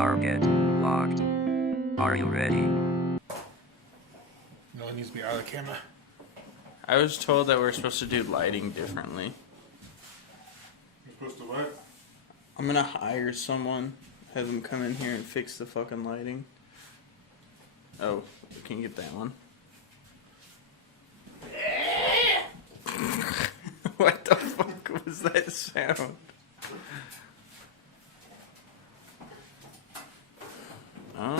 Target locked. Are you ready? No one needs to be out of the camera. I was told that we're supposed to do lighting differently. You're supposed to what? I'm gonna hire someone, have them come in here and fix the fucking lighting. Oh, can you get that one? What the fuck was that sound? Oh.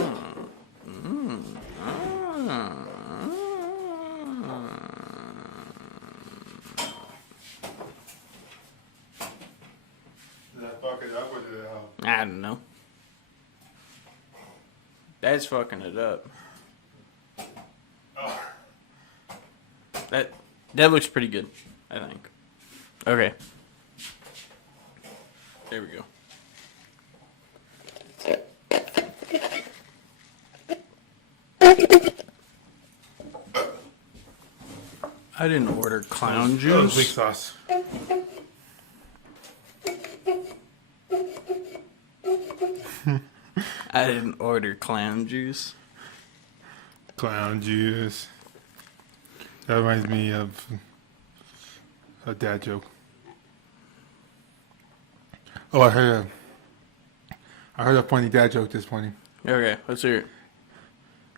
Did I fuck it up or did it help? I don't know. That's fucking it up. Oh. That looks pretty good, I think. Okay. There we go. I didn't order clown That was weak juice. sauce. I didn't order clown juice. Clown juice. That reminds me of a dad joke. Oh, I heard a funny dad joke this morning. Okay, let's hear it.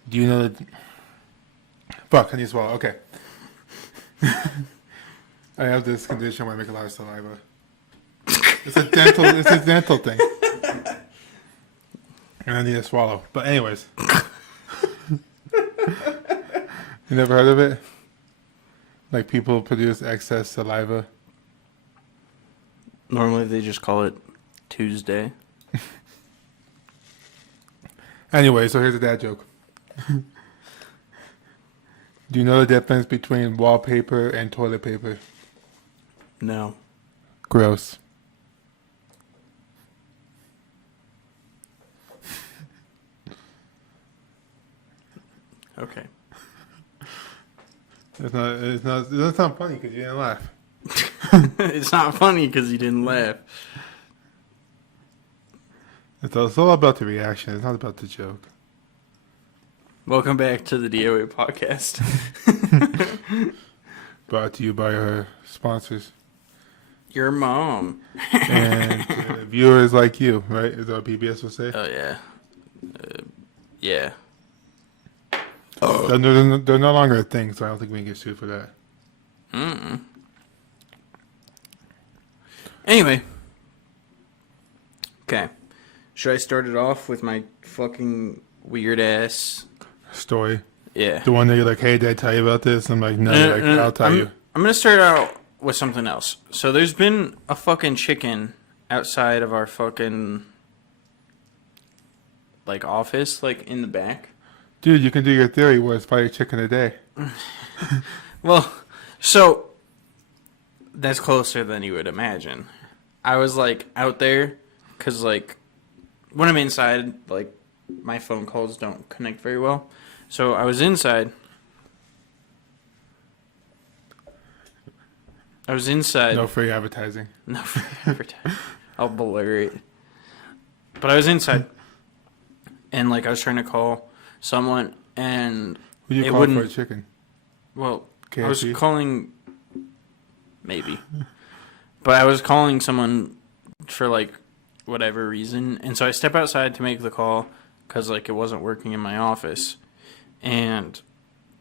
Do you know that? Fuck, I need to swallow. Okay. I have this condition where I make a lot of saliva. It's a dental thing. And I need to swallow. But anyways. You never heard of it? Like people produce excess saliva. Normally they just call it Tuesday. Anyway, so here's a dad joke. Do you know the difference between wallpaper and toilet paper? No. Gross. Okay. It doesn't sound funny because you didn't laugh. It's not funny because you didn't laugh. It's all about the reaction. It's not about the joke. Welcome back to the DOA podcast. Brought to you by our sponsors Your mom. and viewers like you, right? Is that what PBS will say? Oh, yeah. Yeah. They're no longer a thing, so I don't think we can get sued for that. Mm-mm. Anyway. Okay. Should I start it off with my fucking weird ass? Story. Yeah. The one that you're like, hey, did I tell you about this? I'm like, no, you're like, I'll tell you. I'm going to start out with something else. So there's been a fucking chicken outside of our fucking, like, office, like, in the back. Dude, you can do your theory where it's probably a chicken a day. Well, so that's closer than you would imagine. I was, like, out there because, like, when I'm inside, like, my phone calls don't connect very well. So I was inside. No free advertising. No free advertising. I'll blur it. But I was inside. And, like, I was trying to call someone, and Who you it call wouldn't. for a chicken? Well, KFC? I was calling. Maybe. But I was calling someone for, like, whatever reason. And so I step outside to make the call because, like, it wasn't working in my office. And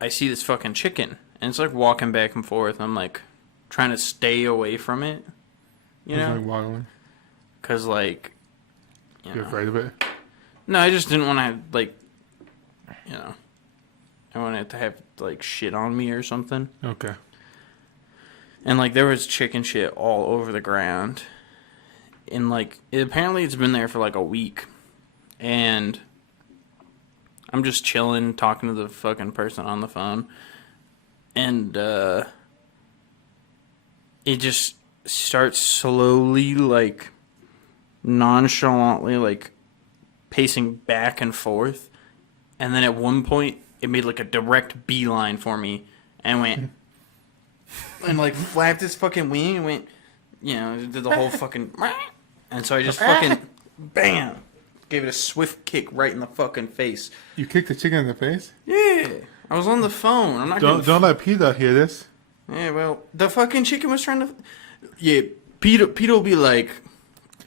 I see this fucking chicken. And it's, like, walking back and forth. I'm, like, trying to stay away from it. You It's know? like waddling. Because, like, You're afraid of it? No, I just didn't want to, like, you know, I wanted it to have, like, shit on me or something. Okay. And, like, there was chicken shit all over the ground. And, like, apparently it's been there for, like, a week. And I'm just chilling, talking to the fucking person on the phone. And, it just starts slowly, like, nonchalantly, like, pacing back and forth. And then at one point, it made, like, a direct beeline for me. And went... and, like, flapped his fucking wing and went... You know, did the whole fucking... And so I just fucking... Bam! gave it a swift kick right in the fucking face. You kicked the chicken in the face? Yeah. I was on the phone. I'm not Don't let PETA hear this. Yeah, well, the fucking chicken was trying to... Yeah, Pete will be like,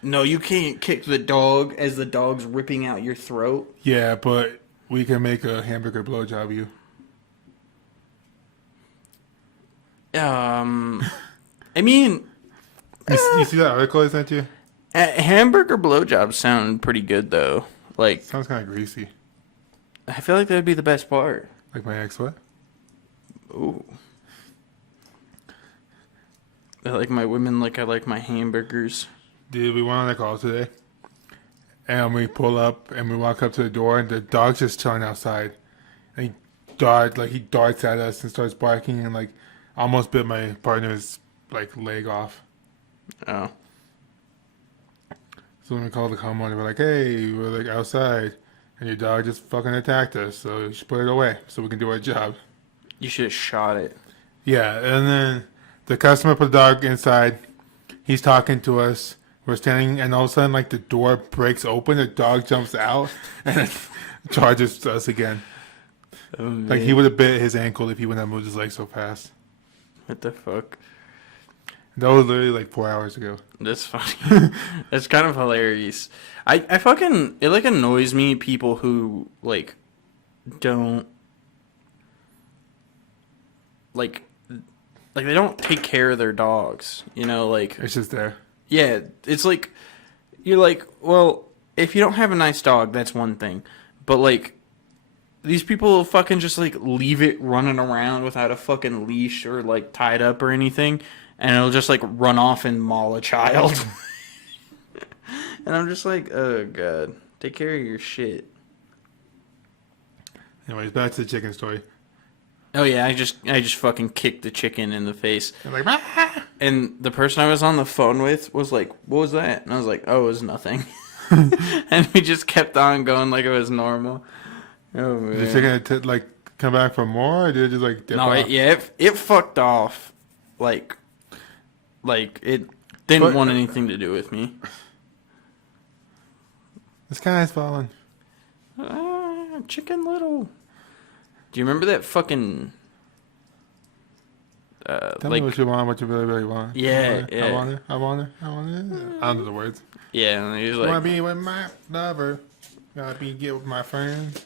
no, you can't kick the dog as the dog's ripping out your throat. Yeah, but we can make a hamburger blowjob you. I mean... You see that article I sent you? Hamburger blowjobs sound pretty good, though. Like, Sounds kind of greasy. I feel like that would be the best part. Like my ex what? Ooh. I like my women like I like my hamburgers. Dude, we went on a call today. And we pull up and we walk up to the door and the dog's just chilling outside. And he darts at us and starts barking and like almost bit my partner's like leg off. Oh. So when we called the homeowner, we're like, hey, we're like outside and your dog just fucking attacked us, so you should put it away so we can do our job. You should have shot it. Yeah, and then the customer put the dog inside. He's talking to us. We're standing, and all of a sudden, like, the door breaks open. The dog jumps out and charges us again. Oh, like, he would have bit his ankle if he wouldn't have moved his leg so fast. What the fuck? That was literally, like, 4 hours ago. That's funny. That's kind of hilarious. I fucking... It, like, annoys me people who, like, don't... Like, they don't take care of their dogs. You know, like... It's just there. Yeah, it's like... You're like, well, if you don't have a nice dog, that's one thing. But, like, these people fucking just, like, leave it running around without a fucking leash or, like, tied up or anything. And it'll just, like, run off and maul a child. And I'm just like, oh, God. Take care of your shit. Anyways, back to the chicken story. Oh, yeah, I just fucking kicked the chicken in the face. I'm like, ah! And the person I was on the phone with was like, what was that? And I was like, oh, it was nothing. And we just kept on going like it was normal. Oh, man. Did the chicken, like, come back for more, or did it just, like, dip off? It fucked off. Like it didn't want anything to do with me. The sky's falling. Chicken Little. Do you remember that fucking... Tell me what you want, what you really, really want. Yeah, I want it. I don't know the words. Yeah, and he was like... Want to be with my lover. Gotta be get with my friends.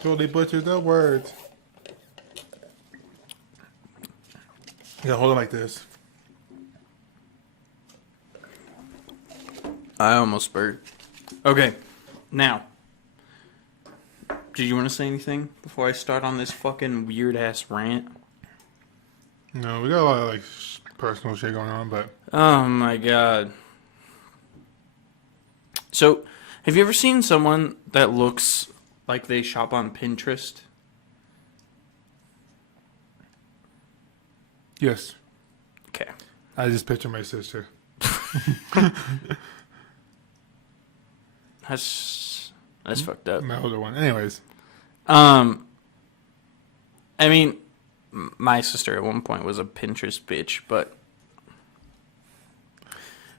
Totally butchered the words. You gotta hold it like this. I almost burped. Okay, now... Did you want to say anything before I start on this fucking weird-ass rant? No, we got a lot of, like, personal shit going on, but... Oh, my God. So, have you ever seen someone that looks like they shop on Pinterest? Yes. Okay. I just picture my sister. That's fucked up. My older one. Anyways. I mean, my sister at one point was a Pinterest bitch, but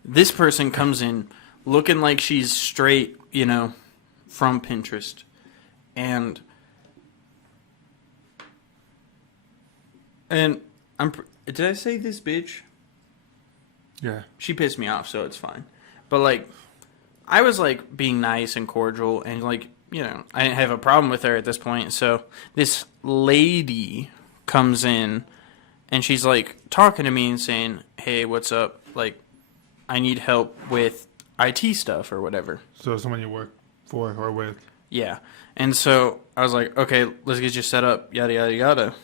this person comes in looking like she's straight, you know, from Pinterest. And did I say this bitch? Yeah. She pissed me off, so it's fine. But, like, I was, like, being nice and cordial, and, like, you know, I didn't have a problem with her at this point. So this lady comes in, and she's, like, talking to me and saying, hey, what's up? Like, I need help with IT stuff or whatever. So someone you work for or with. Yeah. And so I was like, okay, let's get you set up, yada, yada, yada.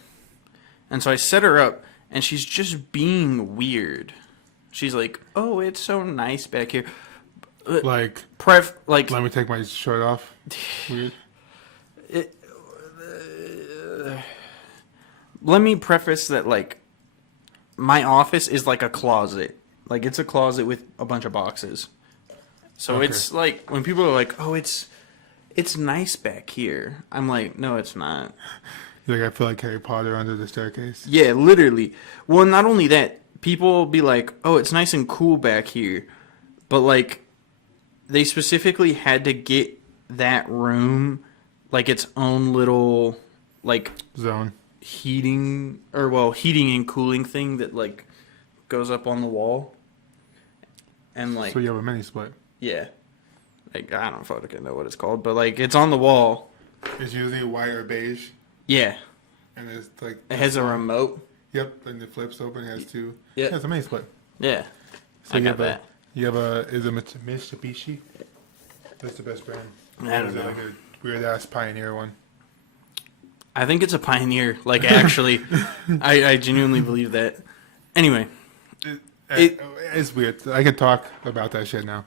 And so I set her up, and she's just being weird. She's like, oh, it's so nice back here. Like, let me take my shirt off. Weird. Let me preface that, like, my office is like a closet. Like, it's a closet with a bunch of boxes. So okay. It's like, when people are like, oh, it's nice back here. I'm like, no, it's not. Like, I feel like Harry Potter under the staircase. Yeah, literally. Well, not only that, people will be like, oh, it's nice and cool back here. But, like, they specifically had to get that room like its own little like Zone. heating and cooling thing that like goes up on the wall. And like So you have a mini split. yeah. Like I don't fucking know what it's called, but like it's on the wall. It's usually white or beige. Yeah. And it's like It has a remote. Yep, and it flips open. It has two. Yep. Yeah, it's a mini split. Yeah. So I you got have that. You have a is it Mitsubishi? That's the best brand. I Or don't is know. it like a weird ass Pioneer one? I think it's a Pioneer. Like actually, I genuinely believe that. Anyway, It's weird. I can talk about that shit now.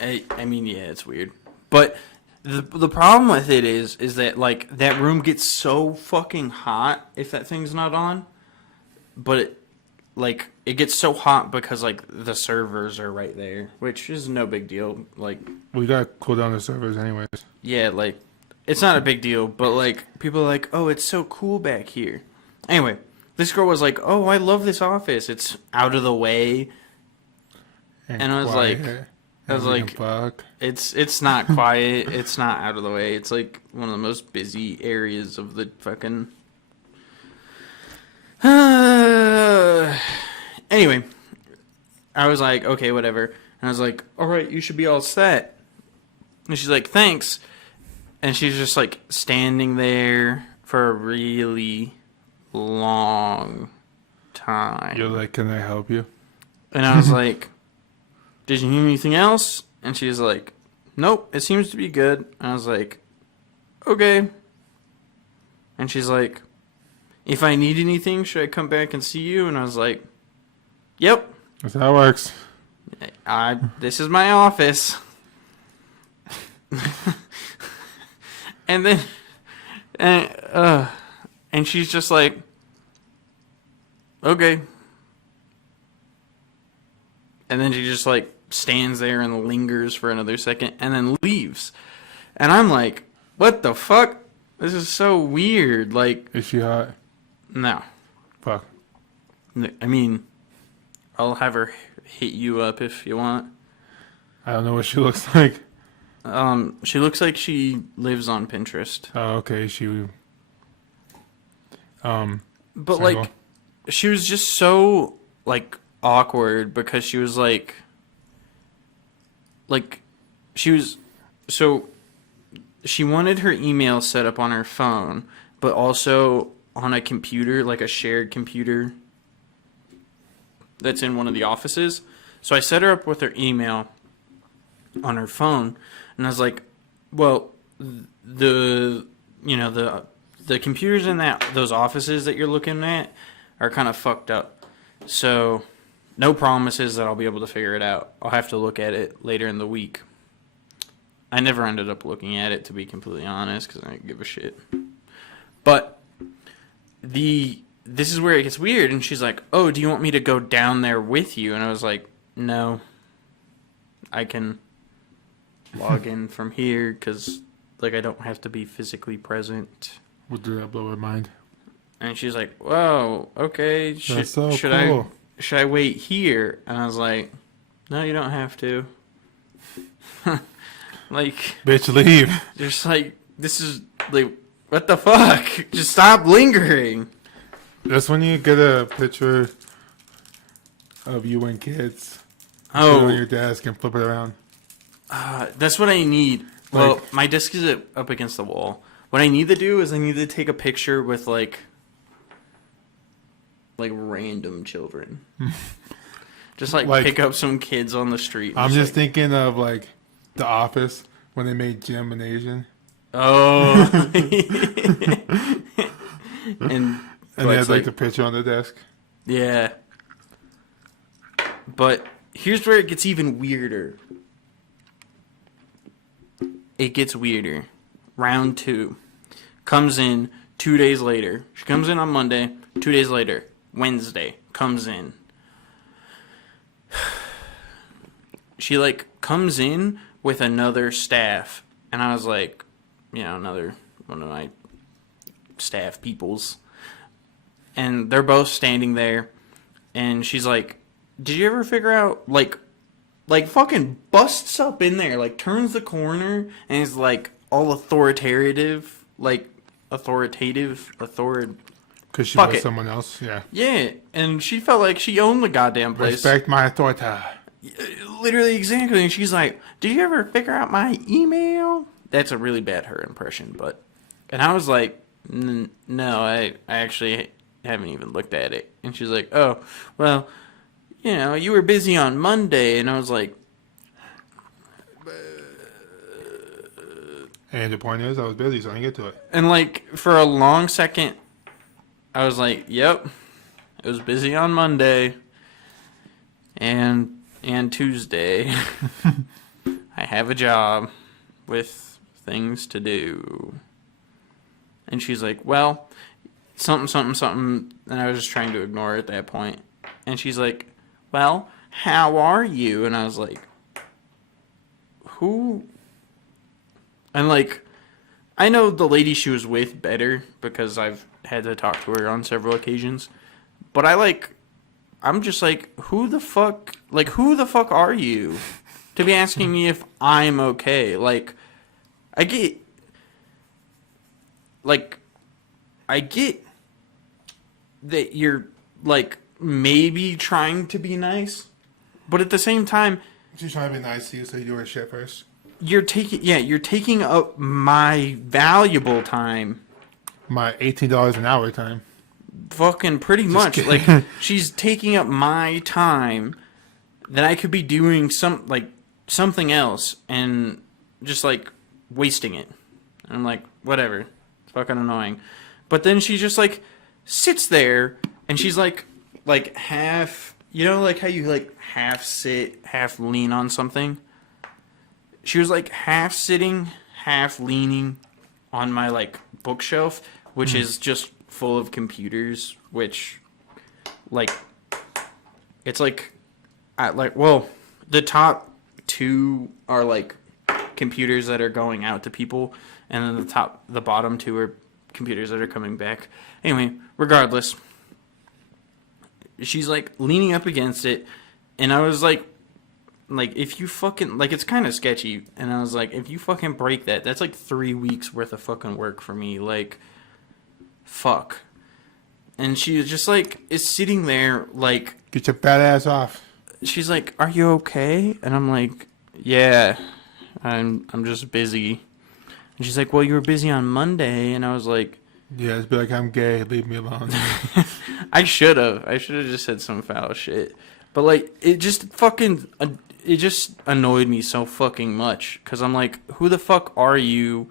I mean, yeah, it's weird, but the problem with it is that like that room gets so fucking hot if that thing's not on, but it gets so hot because like the servers are right there, which is no big deal. Like We gotta cool down the servers anyways. yeah, like it's not a big deal, but like people are like, oh, it's so cool back here. Anyway, this girl was like, oh, I love this office. It's out of the way. And I was like, fuck. it's not quiet. It's not out of the way. It's like one of the most busy areas of the fucking. Anyway, I was like, okay, whatever. And I was like, all right, you should be all set. And she's like, thanks. And she's just like standing there for a really long time. You're like, can I help you? And I was like, did you need anything else? And she's like, nope, it seems to be good. And I was like, okay. And she's like, if I need anything, should I come back and see you? And I was like, yep. That's how it works. This is my office. And then, and she's just like, okay. And then she just like stands there and lingers for another second and then leaves. And I'm like, what the fuck? This is so weird. Like, Is she hot? no. Fuck. I mean, I'll have her hit you up if you want. I don't know what she looks like. She looks like she lives on Pinterest. Oh, okay. She. But single. like, she was just so like awkward because she was like she was so she wanted her email set up on her phone, but also on a computer, like a shared computer that's in one of the offices. So I set her up with her email on her phone, and I was like, well, the computers in those offices that you're looking at are kind of fucked up. So no promises that I'll be able to figure it out. I'll have to look at it later in the week. I never ended up looking at it, to be completely honest, because I didn't give a shit. But this is where it gets weird, and she's like, oh, do you want me to go down there with you? And I was like, no. I can log in from here, because like I don't have to be physically present. Would that blow her mind? And she's like, whoa, okay. That's so should cool. I wait here? And I was like, no, you don't have to. Like, Bitch, leave. just like, this is like, what the fuck? Just stop lingering. That's when you get a picture of you and kids. Put it Oh, on your desk and flip it around. that's what I need. Well, Like- my desk is up against the wall. What I need to do is I need to take a picture with like random children. Just like pick up some kids on the street. And I'm just like, thinking of like The Office when they made Jim an Asian. oh. And And they had like the picture on the desk. yeah. But here's where it gets even weirder. It gets weirder. Round 2. Comes in 2 days later. She comes in on Monday. 2 days later, Wednesday, comes in. She like comes in with another staff. And I was like, another one of my staff peoples. And they're both standing there. And she's like, did you ever figure out, like, like fucking busts up in there, like turns the corner and is like all authoritative, Because she Fuck was it. someone else. Yeah. yeah, and she felt like she owned the goddamn place. Respect my authority. Literally, exactly. And she's like, "Did you ever figure out my email?" That's a really bad her impression, but. And I was like, "No, I actually haven't even looked at it." And she's like, "Oh, well, you were busy on Monday." And I was like, And the point is, I was busy, so I didn't get to it. and like for a long second, I was like, "Yep, I was busy on Monday and Tuesday. I have a job with things to do." And she's like, "Well, something," and I was just trying to ignore it at that point. And she's like, "Well, how are you?" And I was like, "Who?" And like, I know the lady she was with better because I've had to talk to her on several occasions. But I'm just like, who the fuck are you to be asking me if I'm okay? Like, I get that you're like maybe trying to be nice, but at the same time, She's trying to be nice to you, so you do her shit first. you're taking up my valuable time. My $18 an hour time. Fucking pretty much. kidding. Like, she's taking up my time that I could be doing something else and just like wasting it. And I'm like, whatever. It's fucking annoying. But then she just like sits there and she's like half, like how you like half sit, half lean on something. She was like half sitting, half leaning on my like bookshelf, which is just full of computers, which like it's like the top two are like computers that are going out to people, and then the bottom two are computers that are coming back. Anyway, regardless, she's like leaning up against it, and I was like if you fucking it's kind of sketchy, and I was like, if you fucking break that, that's like 3 weeks worth of fucking work for me, like fuck. And she was just like is sitting there like, Get your fat ass off. she's like, "Are you okay?" And I'm like, "Yeah, I'm just busy." And she's like, "Well, you were busy on Monday." And I was like, Yeah, just be like, I'm gay. Leave me alone. I should have just said some foul shit, but like it just annoyed me so fucking much because I'm like, who the fuck are you?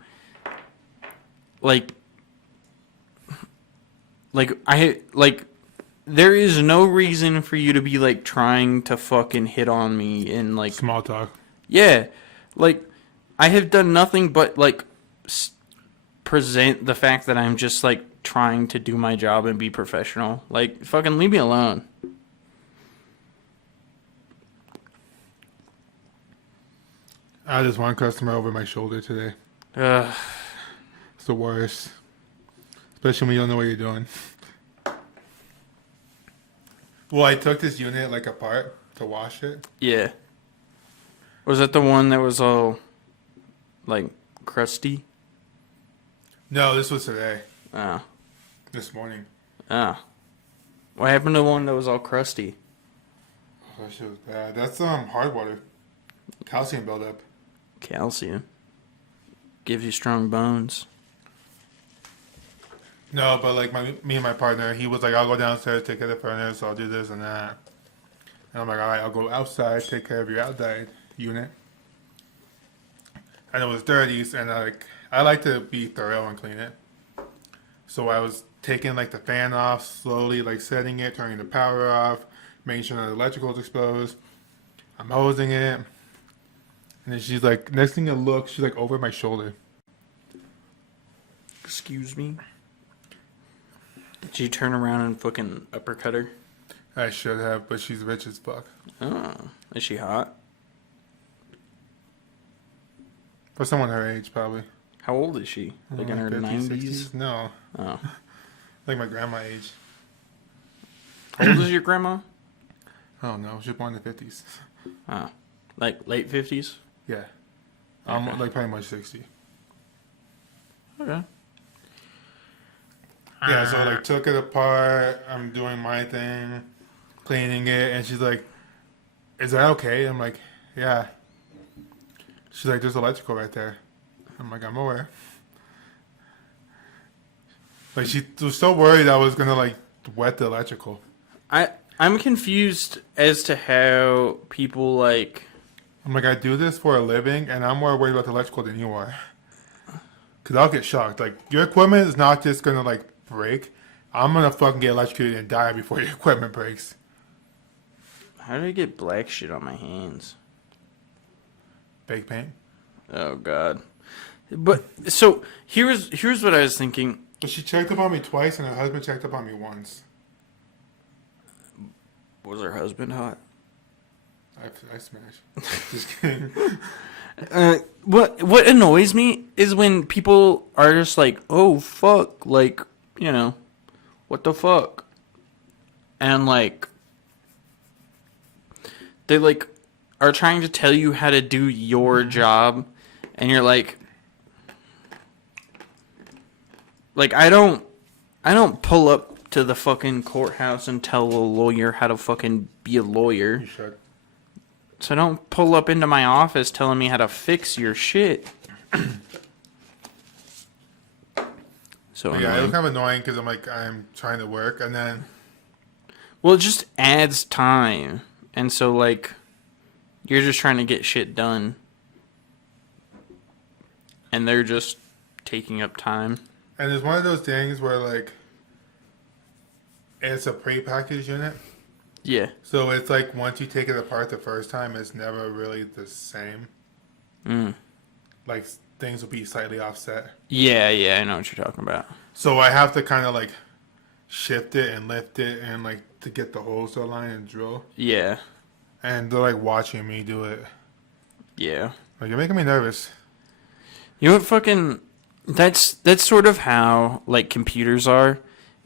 There is no reason for you to be like trying to fucking hit on me and like Small talk. yeah, like I have done nothing but like present the fact that I'm just like trying to do my job and be professional. Like fucking leave me alone. I had this one customer over my shoulder today. Ugh. It's the worst. Especially when you don't know what you're doing. Well, I took this unit like apart to wash it. Yeah. Was that the one that was all like crusty? No, this was today. Oh. This morning. Oh. What happened to the one that was all crusty? Oh, that shit was bad. That's hard water. Calcium buildup. Calcium. Gives you strong bones. No, but like me and my partner, he was like, I'll go downstairs, take care of the furnace, I'll do this and that. And I'm like, all right, I'll go outside, take care of your outside unit. And it was dirty, and I like to be thorough and clean it. So I was taking like the fan off, slowly like setting it, turning the power off, making sure that the electrical is exposed. I'm hosing it. And then she's like, next thing I look, she's like over my shoulder. Excuse me? Did you turn around and fucking uppercut her? I should have, but she's rich as fuck. Oh. Is she hot? For someone her age, probably. How old is she? Like in her 50s, 90s? 60s? No. Oh. Like my grandma age. How old is your grandma? I don't know. She was born in the 50s. Oh. Like late 50s? Yeah. I'm Okay. like pretty much 60. Okay. Yeah, so like took it apart. I'm doing my thing, cleaning it, and she's like, "Is that okay?" I'm like, "Yeah." She's like, "There's electrical right there." I'm like, "I'm aware." Like she was so worried I was gonna like wet the electrical. I'm confused as to how people like. I'm like, I do this for a living, and I'm more worried about the electrical than you are. Cause I'll get shocked. Like your equipment is not just gonna like break. I'm gonna fucking get electrocuted and die before your equipment breaks. How did I get black shit on my hands? Fake paint. Oh God. But so here's what I was thinking. But she checked up on me twice, and her husband checked up on me once. Was her husband hot? I smashed. Just kidding. What annoys me is when people are just like, oh fuck, like, you know, what the fuck, and like they like are trying to tell you how to do your job, and you're like I don't pull up to the fucking courthouse and tell a lawyer how to fucking be a lawyer. You should. So don't pull up into my office telling me how to fix your shit. So But yeah, it was annoying. kind of annoying because I'm like, I'm trying to work, and then Well, it just adds time. And so, like, you're just trying to get shit done. And they're just taking up time. and it's one of those things where like it's a pre-packaged unit. Yeah. So it's like once you take it apart the first time, it's never really the same. Like things will be slightly offset. Yeah, I know what you're talking about. So I have to kind of like shift it and lift it and like to get the holes to align and drill. Yeah. And they're like watching me do it. Yeah. Like you're making me nervous. You know what fucking... That's sort of how, like, computers are.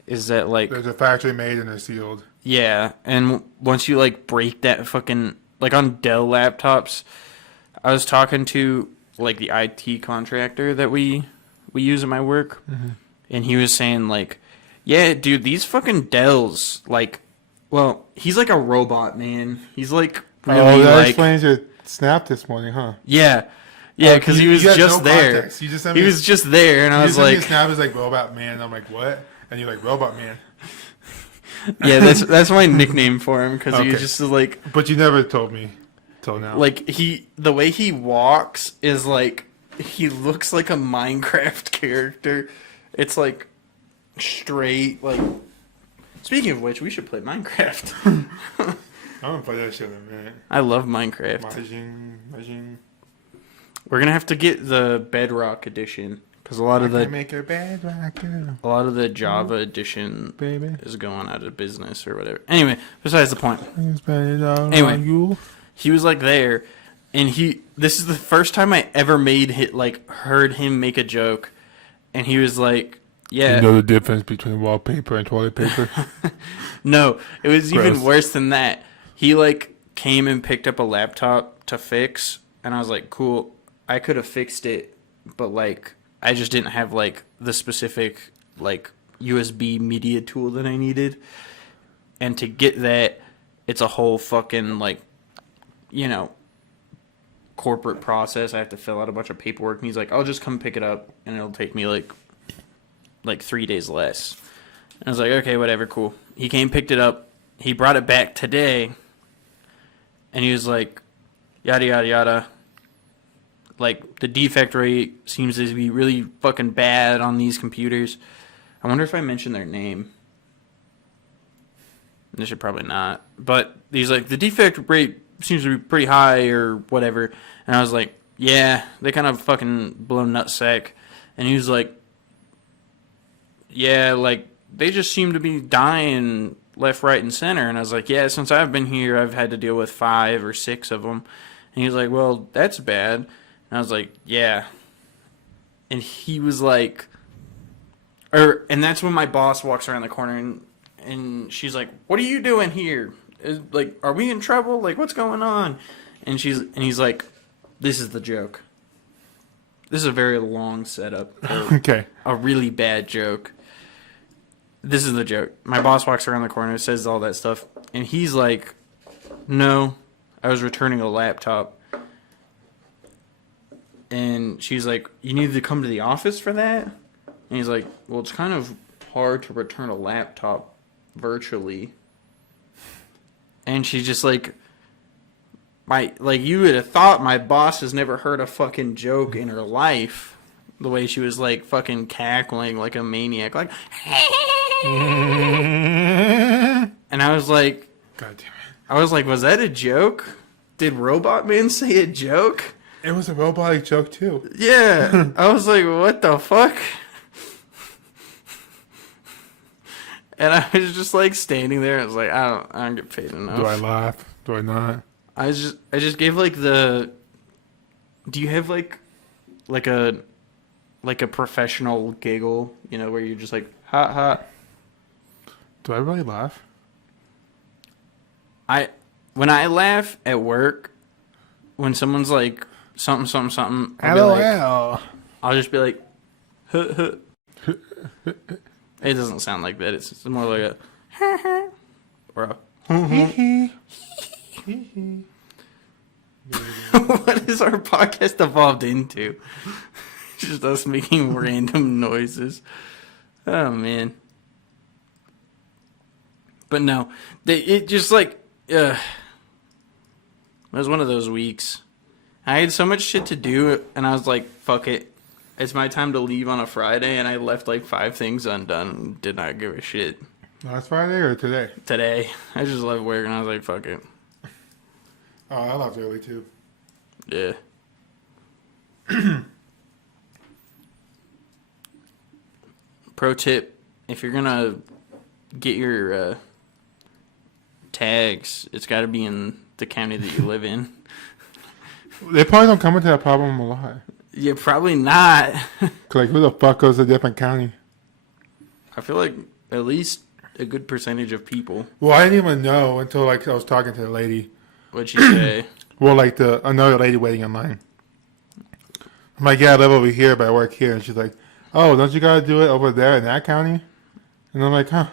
Is that, like... There's a factory made and they're sealed. Yeah, and once you like break that fucking like on Dell laptops, I was talking to like the IT contractor that we use at my work, and he was saying like, yeah, dude, these fucking Dells like, well, he's like a robot, man. He's like really that like explains your snap this morning, huh? yeah, because he was You had just no there. context. You just sent He me, was just there, and I you was sent me a like, snap is like Robot Man. And I'm like, what? And you're like, Robot Man. yeah, that's my nickname for him because he Okay. was just like. But you never told me till now. Like the way he walks is like he looks like a Minecraft character. It's like straight like. Speaking of which, we should play Minecraft. I'm gonna play that shit in a minute. I love Minecraft. Majin. We're gonna have to get the Bedrock edition because a lot of I the make your bed rock, girl, Java edition baby. is going out of business or whatever. Anyway, besides the point. Anyway, Anyway. He was like there, and this is the first time I ever heard him make a joke, and he was like, yeah. you know the difference between wallpaper and toilet paper? No, it was Gross. even worse than that. He like came and picked up a laptop to fix, and I was like, cool, I could have fixed it, but like I just didn't have like the specific like USB media tool that I needed. And to get that, it's a whole fucking like, you know, corporate process. I have to fill out a bunch of paperwork. And he's like, I'll just come pick it up and it'll take me like 3 days less. And I was like, okay, whatever, cool. He came, picked it up. He brought it back today. And he was like, yada, yada, yada. Like, the defect rate seems to be really fucking bad on these computers. I wonder if I mentioned their name. I should probably not. But he's like, the defect rate seems to be pretty high or whatever. And I was like, yeah, they kind of fucking blow nutsack. And he was like, yeah, like, they just seem to be dying left, right, and center. And I was like, yeah, since I've been here, I've had to deal with 5 or 6 of them. And he was like, well, that's bad. And I was like, yeah. And he was like, and that's when my boss walks around the corner and she's like, what are you doing here? Like, are we in trouble? Like, what's going on? And he's like, "This is the joke. This is a very long setup for Okay. a really bad joke. This is the joke. My boss walks around the corner, says all that stuff, and he's like, "No, I was returning a laptop." And she's like, "You need to come to the office for that?" And he's like, "Well, it's kind of hard to return a laptop virtually." And she's just like, you would have thought my boss has never heard a fucking joke in her life. The way she was like fucking cackling like a maniac, like, and I was like, God damn it. I was like, was that a joke? Did Robot Man say a joke? It was a robotic joke too. Yeah. I was like, what the fuck? And I was just like standing there. I was like, I don't get paid enough. Do I laugh? Do I not? I just gave like the. Do you have like a professional giggle? You know, where you're just like, ha ha. Do I really laugh? When I laugh at work, when someone's like something, I'll just be like, huh, huh. It doesn't sound like that. It's more like a or a what is our podcast evolved into? Just us making random noises. Oh man. But no, it just like it was one of those weeks. I had so much shit to do, and I was like, fuck it. It's my time to leave on a Friday, and I left like 5 things undone and did not give a shit. Last Friday or today? Today. I just left work, and I was like, fuck it. Oh, I left early too. Yeah. Pro tip, if you're going to get your tags, it's got to be in the county that you live in. They probably don't come into that problem a lot. Yeah, probably not. Like, who the fuck goes to a different county? I feel like at least a good percentage of people. Well, I didn't even know until like I was talking to the lady. What'd you say? Well, like another lady waiting in line. I'm like, yeah, I live over here, but I work here. And she's like, oh, don't you gotta do it over there in that county? And I'm like, huh.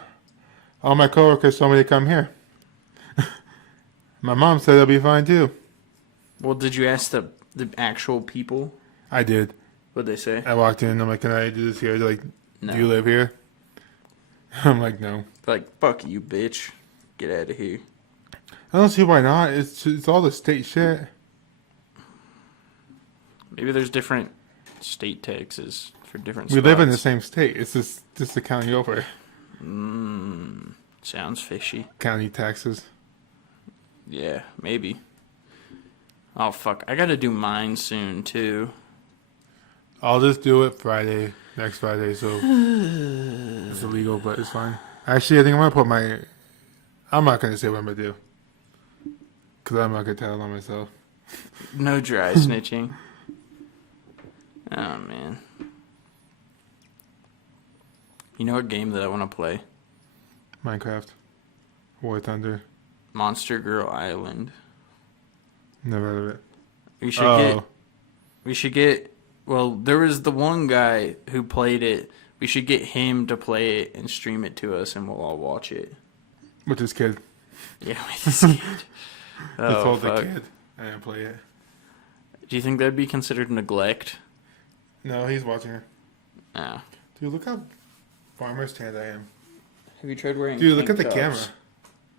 All my coworkers told me to come here. My mom said it'll be fine too. Well, did you ask the actual people? I did. What'd they say? I walked in. I'm like, can I do this here? They're like, No. do you live here? I'm like, no. Like, fuck you, bitch. Get out of here. I don't see why not. It's all the state shit. Maybe there's different state taxes for different We spots. live in the same state. It's just the county over. Sounds fishy. County taxes. Yeah, maybe. Oh, fuck. I gotta do mine soon, too. I'll just do it next Friday, so it's illegal, but it's fine. Actually, I think I'm going to put I'm not going to say what I'm going to do. Because I'm not going to tell on myself. No dry snitching. Oh, man. You know what game that I want to play? Minecraft. War Thunder. Monster Girl Island. Never heard of it. We should get... Well, there was the one guy who played it. We should get him to play it and stream it to us, and we'll all watch it. With this kid. Yeah, with this kid. I told fuck. the kid I didn't play it. Do you think that'd be considered neglect? No, he's watching her. Ah. Dude, look how farmer's tanned I am. Have you tried wearing Dude, look tank at the tops? camera.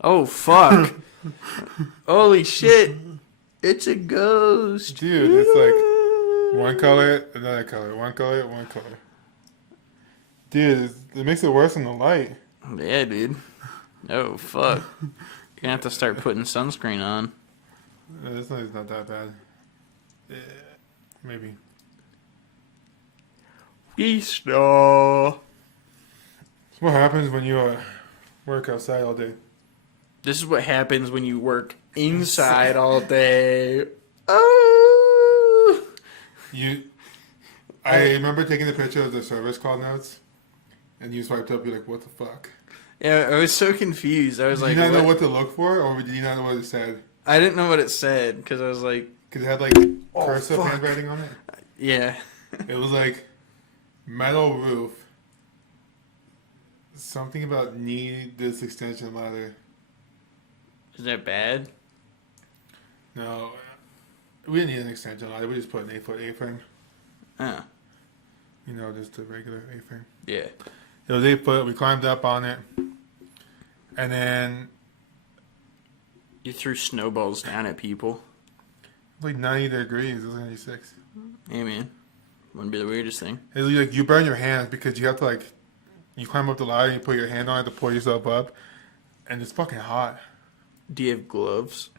Oh, fuck. Holy shit. It's a ghost. Dude, it's like one color, another color. One color, one color. Dude, it makes it worse in the light. Yeah, dude. Oh, fuck. You're gonna have to start putting sunscreen on. It's not that bad. Yeah, maybe. Easter. What happens when you work outside all day? This is what happens when you work inside all day. Oh. I remember taking the picture of the service call notes, and you swiped up. You're like, "What the fuck?" Yeah, I was so confused. I was Did like, you not what? know what to look for, or did you not know what it said? I didn't know what it said because I was like, Because it had like cursive fuck. handwriting on it. yeah. It was like metal roof. Something about need this extension ladder. Is that bad? No, we didn't need an extension ladder. We just put an 8-foot A-frame. Oh. You know, just a regular A-frame. Yeah. It was 8 foot. We climbed up on it, and then You threw snowballs down at people. it was like 90 degrees. It was 96. Hey, man. Wouldn't be the weirdest thing. It was like you burn your hands because you have to like you climb up the ladder, you put your hand on it to pull yourself up, and it's fucking hot Do you have gloves?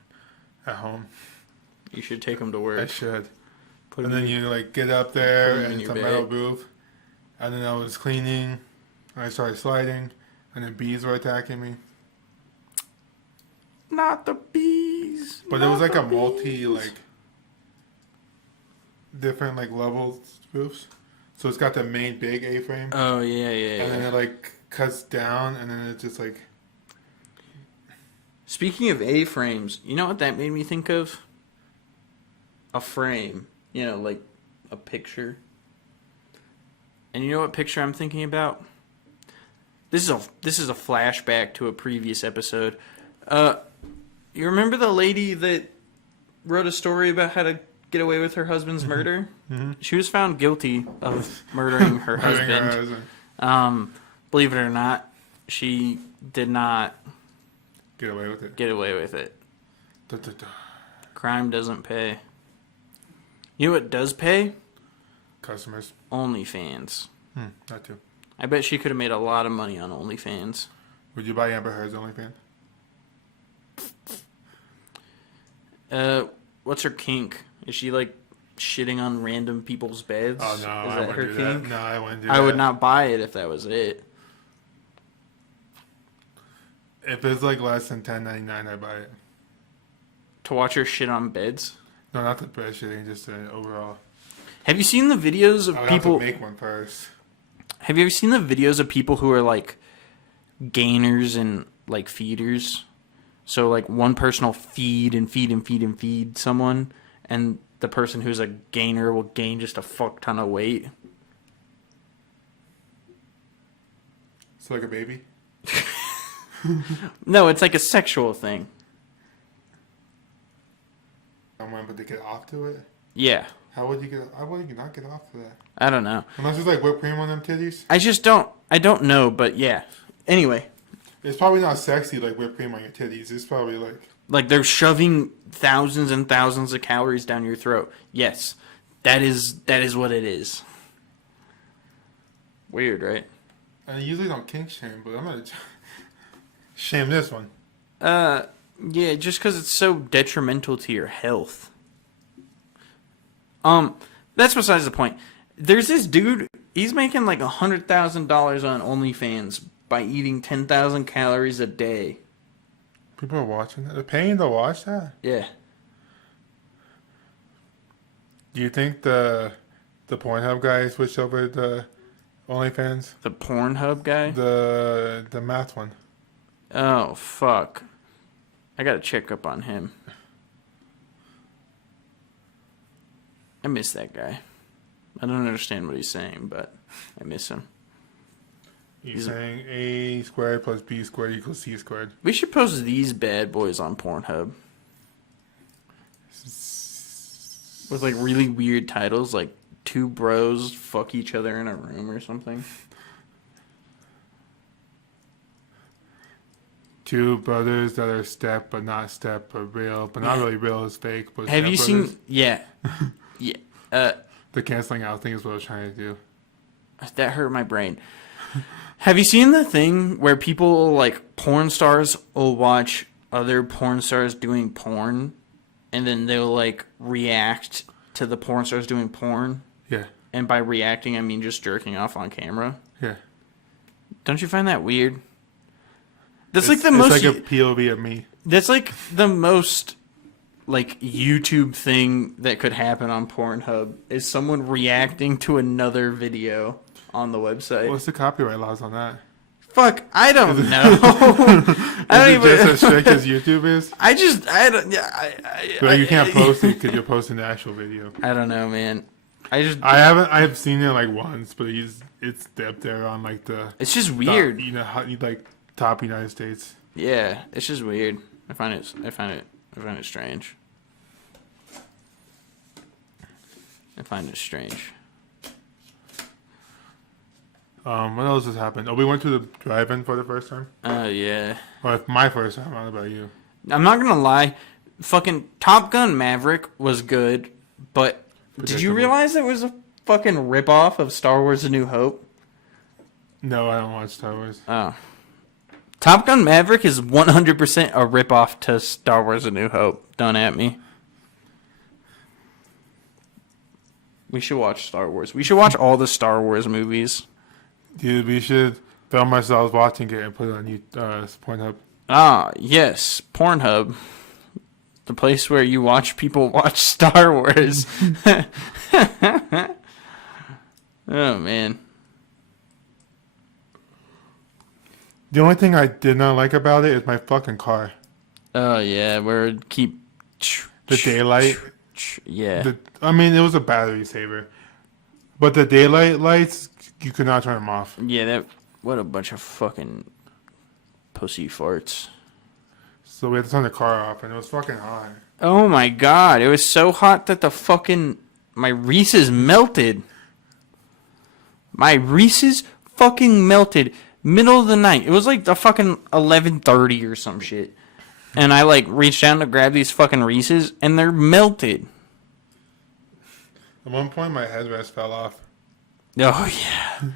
at home. You should take them to I work. should. Put And 'em then in- you like get up there put 'em and in it's your a metal bag. roof, and then I was cleaning, and I started sliding, and then bees were attacking me. Not the bees. But it was like a multi like different like levels roofs. So it's got the main big A-frame, Oh, yeah, yeah, and then yeah. it like cuts down, and then it's just like Speaking of A-frames, you know what that made me think of? A frame. You know, like a picture. And you know what picture I'm thinking about? This is a flashback to a previous episode. You remember the lady that wrote a story about how to get away with her husband's murder? Mm-hmm. She was found guilty of murdering her having her husband. husband Believe it or not, she did not get away with it. get away with it. Da, da, da. Crime doesn't pay. You know what does pay? Customers. OnlyFans. That too. I bet she could have made a lot of money on OnlyFans. Would you buy Amber Heard's OnlyFans? What's her kink? Is she like shitting on random people's beds? Oh no, Is I that wouldn't her do kink? that. No, I wouldn't do that. I would not buy it if that was it. If it's like less than $10.99, I'd buy it. To watch her shit on beds. No, not the bed shitting, just overall. Have you seen the videos of I would people? have to make one first. Have you ever seen the videos of people who are like gainers and like feeders? So like one person will feed and feed and feed and feed someone, and the person who's a gainer will gain just a fuck ton of weight. It's like a baby. No, it's like a sexual thing. Someone, but they get off to it. Yeah, How would you not get off to that? I don't know. Unless it's like whipped cream on them titties. I don't know, but yeah. Anyway, It's probably not sexy like whipped cream on your titties. It's probably like they're shoving thousands and thousands of calories down your throat. Yes, that is what it is. Weird, right? and I usually don't kink shame, but I'm gonna shame this one. Yeah, just because it's so detrimental to your health. That's besides the point. There's this dude, he's making like $100,000 on OnlyFans by eating 10,000 calories a day. People are watching that. They're paying to watch that. Yeah. Do you think the Pornhub guy switched over to OnlyFans? The Pornhub guy? The math one. Oh, fuck. I gotta check up on him. I miss that guy. I don't understand what he's saying, but I miss him. He's saying A squared plus B squared equals C squared. We should post these bad boys on Pornhub. With like really weird titles, like two bros fuck each other in a room or something. Two brothers that are step but not step but real, but not really real is fake. But Have you step seen? brothers. Yeah, yeah. The canceling out thing is what I was trying to do. That hurt my brain. Have you seen the thing where people like porn stars will watch other porn stars doing porn, and then they'll like react to the porn stars doing porn? Yeah, And by reacting, I mean just jerking off on camera. yeah. Don't you find that weird? That's It's like the most. like a POV of me. That's like the most like YouTube thing that could happen on Pornhub is someone reacting to another video on the website. What's the copyright laws on that? Fuck, I don't know. I don't Is it even. just as strict as YouTube is? I don't. Yeah, But you can't post it because you're posting the actual video. I don't know, man. I've seen it like once, but it's up there on like the. It's just weird. Like top United States. Yeah, it's just weird. I find it strange. I find it strange. What else has happened? Oh, we went to the drive-in for the first time. Yeah. Or my first time. I don't know about you. I'm not gonna lie. Fucking Top Gun Maverick was good, but did you realize it was a fucking ripoff of Star Wars: A New Hope? No, I don't watch Star Wars. Oh. Top Gun Maverick is 100% a ripoff to Star Wars: A New Hope. Don't at me. We should watch Star Wars. We should watch all the Star Wars movies. Dude, we should film ourselves watching it and put it on Pornhub. Ah, yes. Pornhub. The place where you watch people watch Star Wars. Oh, man. The only thing I did not like about it is my fucking car. Oh, yeah. Where it keep... The daylight. Yeah. I mean, it was a battery saver. But the daylight lights, you could not turn them off. Yeah, what a bunch of fucking pussy farts. So we had to turn the car off, and it was fucking hot. Oh my god, it was so hot that my Reese's melted. My Reese's fucking melted. Middle of the night. It was like the fucking 11:30 or some shit. And I like reached down to grab these fucking Reese's, and they're melted. At one point, my headrest fell off. Oh, yeah.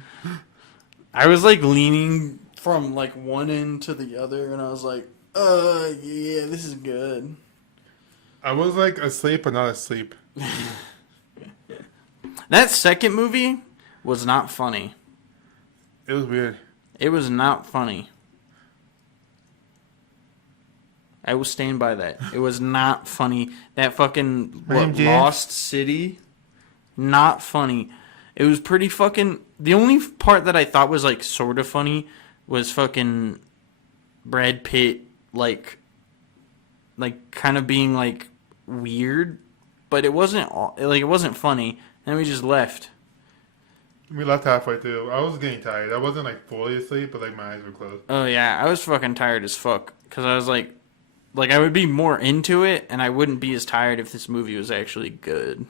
I was, like, leaning from, like, one end to the other, and I was like, yeah, this is good. I was, like, asleep, but not asleep. That second movie was not funny. It was weird. It was not funny. I will stand by that. It was not funny. That fucking Lost City, not funny. It was pretty fucking... The only part that I thought was, like, sort of funny was fucking Brad Pitt, like kind of being, like, weird. But it wasn't funny. And then we just left. We left halfway through. I was getting tired. I wasn't, like, fully asleep, but, like, my eyes were closed. Oh, yeah. I was fucking tired as fuck. Because I was, like, I would be more into it, and I wouldn't be as tired if this movie was actually good.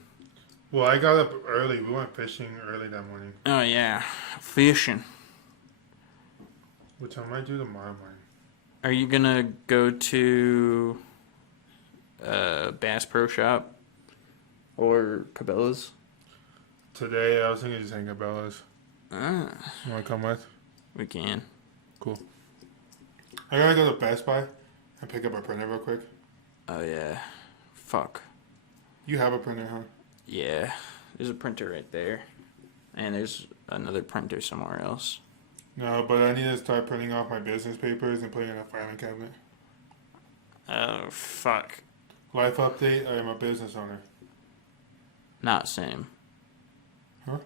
Well, I got up early. We went fishing early that morning. Oh, yeah. Fishing. Which I might do tomorrow morning. Are you going to go to Bass Pro Shop or Cabela's? Today, I was thinking just hang at Bella's. You want to come with? We can. Cool. I gotta go to Best Buy and pick up a printer real quick. Oh, yeah. Fuck. You have a printer, huh? Yeah. There's a printer right there. And there's another printer somewhere else. No, but I need to start printing off my business papers and putting it in a filing cabinet. Oh, fuck. Life update, I am a business owner. Not same. Huh?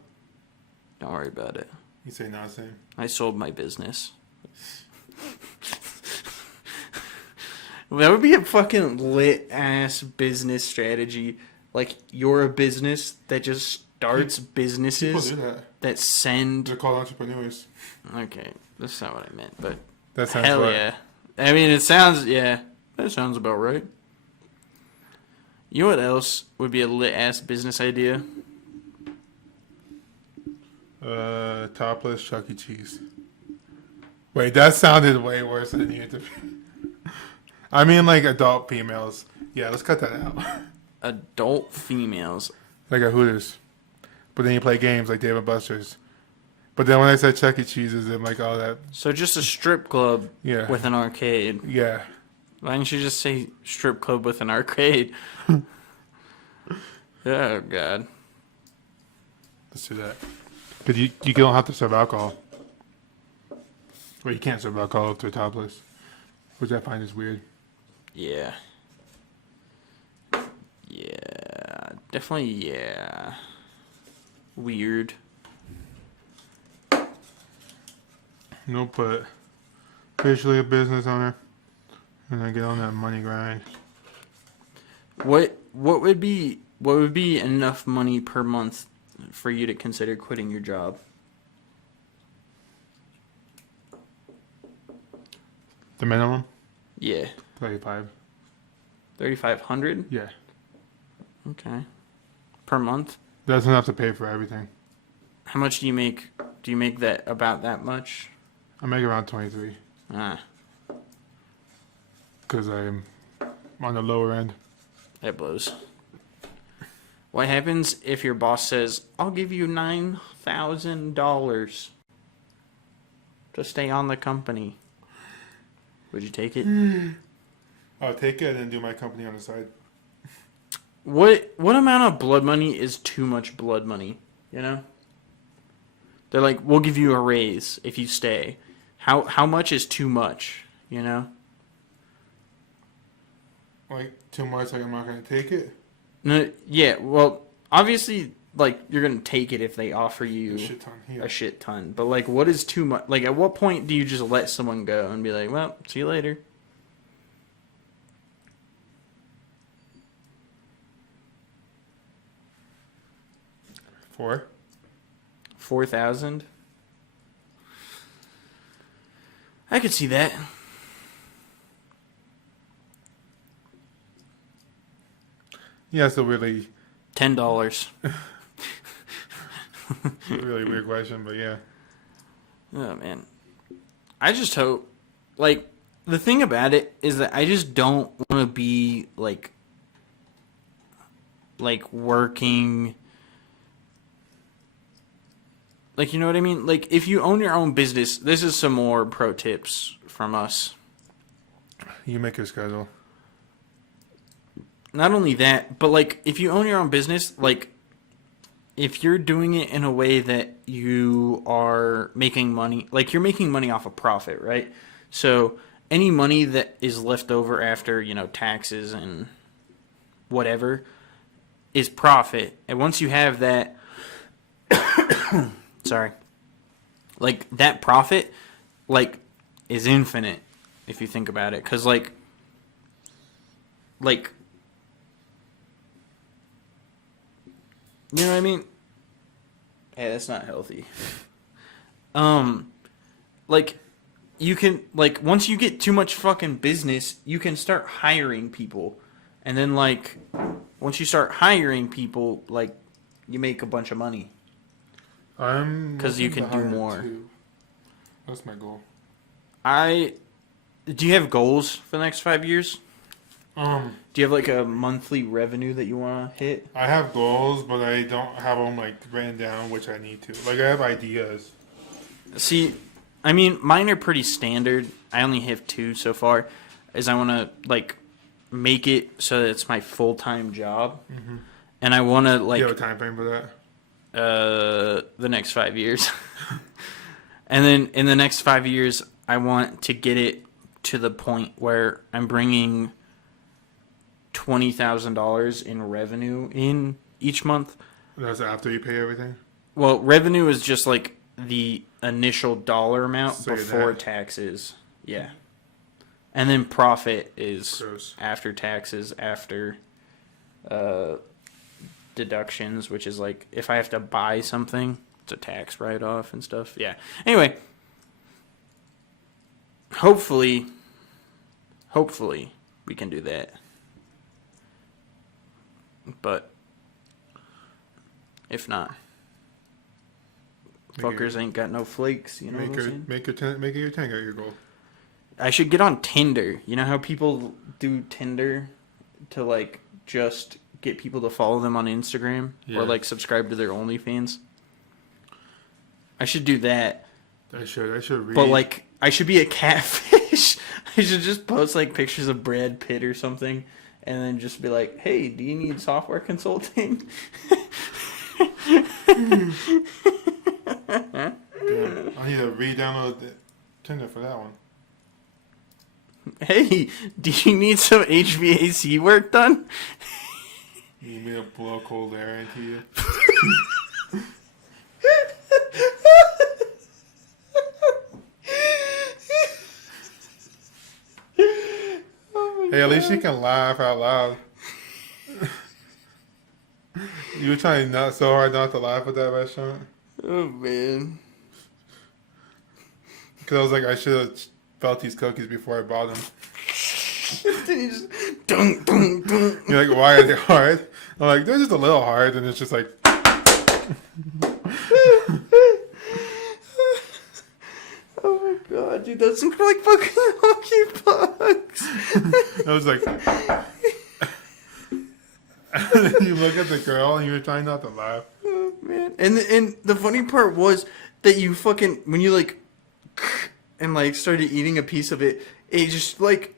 Don't worry about it. You say not same? I sold my business. That would be a fucking lit-ass business strategy. Like, you're a business that just starts businesses People do that send... They're called entrepreneurs. Okay, that's not what I meant, but... That sounds hell right. yeah. I mean, it sounds... Yeah, that sounds about right. You know what else would be a lit-ass business idea? Topless Chuck E. Cheese. Wait, that sounded way worse than you did. I mean, like, adult females. Yeah, let's cut that out. Adult females. Like a Hooters. But then you play games like Dave & Buster's. But then when I said Chuck E. Cheese's, I'm like, oh, that... So just a strip club with an arcade. Yeah. Why didn't you just say strip club with an arcade? Oh, God. Let's do that. Because you don't have to serve alcohol. Well, you can't serve alcohol if they're topless. Which I find is weird. Yeah. Yeah. Definitely, yeah. Weird. Nope, but officially a business owner. And I get on that money grind. What would be enough money per month for you to consider quitting your job? The minimum? Yeah. 35. 3,500? Yeah. Okay. Per month? That's enough to pay for everything. How much do you make? Do you make that about that much? I make around 23. Ah, Because I'm on the lower end. that blows. What happens if your boss says, "I'll give you $9,000 to stay on the company"? Would you take it? I'll take it and then do my company on the side. What amount of blood money is too much blood money? You know? They're like, "We'll give you a raise if you stay." How much is too much? You know? Like, too much, like I'm not going to take it? No, yeah. Well, obviously, like you're gonna take it if they offer you A shit ton. Yeah. a shit ton. But like, what is too much? Like, at what point do you just let someone go and be like, "Well, see you later"? Four? 4,000. I could see that. Yeah, it's a really, $10. really weird question, but yeah. Oh man, I just hope. Like, the thing about it is that I just don't want to be like working. Like, you know what I mean? Like, if you own your own business, this is some more pro tips from us. You make your schedule. Not only that, but like, if you own your own business, like, if you're doing it in a way that you are making money, like you're making money off a profit, right? So any money that is left over after, you know, taxes and whatever is profit. And once you have that, sorry, like that profit, like, is infinite if you think about it. 'Cause like, you know what I mean? Hey, that's not healthy. Like, you can, like, once you get too much fucking business, you can start hiring people. And then, like, once you start hiring people, like, you make a bunch of money. Because you can do more. That's my goal. Do you have goals for the next 5 years? Do you have like a monthly revenue that you want to hit? I have goals, but I don't have them like written down, which I need to. Like, I have ideas. See, I mean, mine are pretty standard. I only have 2 so far. Is I want to like make it so that it's my full-time job, and I want to like. Do you have a time frame for that? The next 5 years, and then in the next 5 years, I want to get it to the point where I'm bringing $20,000 in revenue in each month. That's after you pay everything? Well, revenue is just like the initial dollar amount So before taxes. Yeah. And then profit is Gross. after taxes, after deductions, which is like if I have to buy something, it's a tax write-off and stuff. Yeah. Anyway, hopefully we can do that. But if not, fuckers ain't got no flakes, you know what I'm saying? Make your 10 your goal. I should get on Tinder. You know how people do Tinder to like just get people to follow them on Instagram or like subscribe to their OnlyFans? I should do that. I should read. But like, I should be a catfish. I should just post like pictures of Brad Pitt or something, and then just be like, "Hey, do you need software consulting?" Damn, I need to re-download the Tinder for that one. Hey, do you need some HVAC work done? You need me to blow cold air into you? least she can laugh out loud. You were trying not so hard not to laugh at that restaurant. Oh man. Because I was like, I should have felt these cookies before I bought them. Then you just dunk, dunk, dunk. You're like, why are they hard? I'm like, they're just a little hard, and it's just like. Oh my god, dude, those look like fucking hockey pucks. I was like. And then you look at the girl, and you were trying not to laugh. Oh man. And the funny part was that you fucking, when you like, and like started eating a piece of it, it just like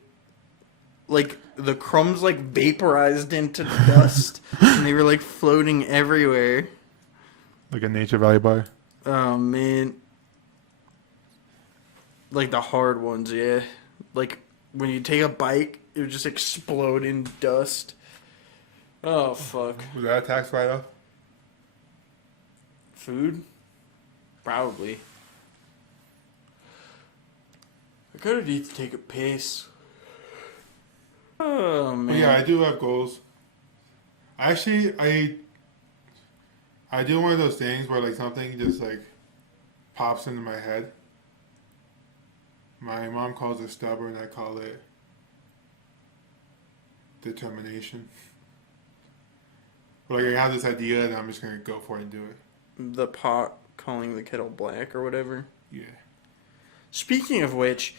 the crumbs like vaporized into the dust, and they were like floating everywhere. Like a Nature Valley bar. Oh man. Like the hard ones, yeah. Like when you take a bite, it would just explode in dust. Oh fuck. Was that a tax write-off? Food? Probably. I kind of need to take a piss. Oh man. But yeah, I do have goals. Actually, I do one of those things where like something just like pops into my head. My mom calls it stubborn. I call it determination. But like I have this idea that I'm just gonna go for it and do it. The pot calling the kettle black or whatever. Yeah. Speaking of which,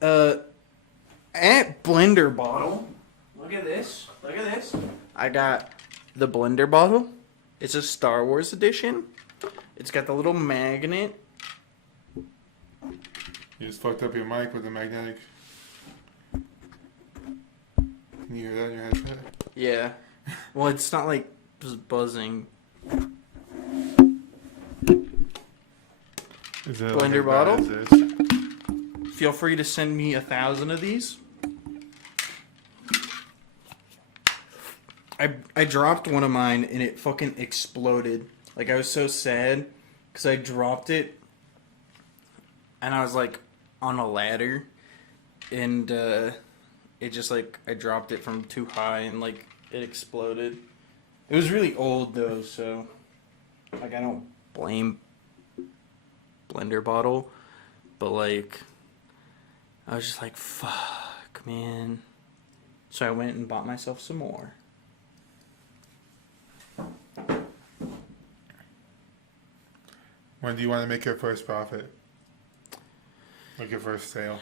at Blender Bottle, look at this. Look at this. I got the Blender Bottle. It's a Star Wars edition. It's got the little magnet. You just fucked up your mic with the magnetic. Can you hear that in your headset? Yeah. Well, it's not like just buzzing. Is it Blender like bottle? as bad as this? Feel free to send me 1,000 of these. I dropped one of mine and it fucking exploded. Like I was so sad because I dropped it and I was like on a ladder and it just like I dropped it from too high and like it exploded. It was really old though, so like I don't blame Blender Bottle, but like I was just like fuck man. So I went and bought myself some more. When do you want to make your first profit? Like your first sale?